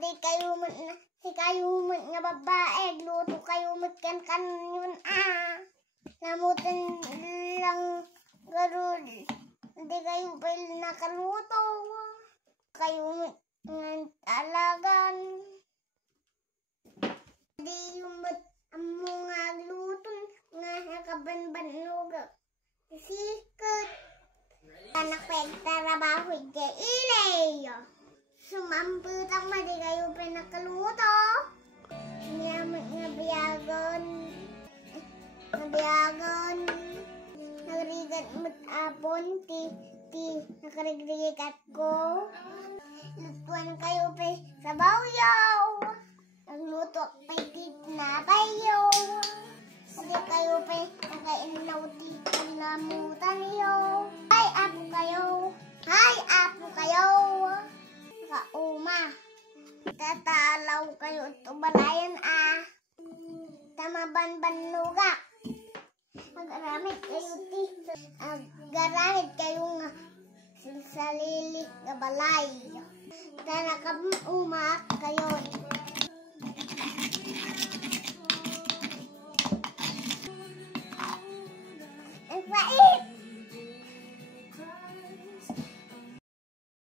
Di kayo na, si kayo nga babae, luto kayo kan yun Namutan lang garul. Di kayo pa nakaluto. Kayo talagan. Di yung mga luto nga nakabanbanog. Sikat. Anak pagtrabaho kay Ilay. Sumamputang di kayo pinakaluto. Niyaman nga biyagon. Nabiyagon. Nagrigat mo't apon. Nakarigrigat ko. Lutuan kayo pa sa bawyaw. Nagluto pa na bayaw. Hindi kayo pa nakainaw ang lamutan niyo. Hi, apo kayo. Hi, apo kayo. Kauma. Tatalaw kayo ito balayan Tamaban-banuga. Agaramit kayo agaramit kayo nga salili nga balay. Tanakam umak kayo.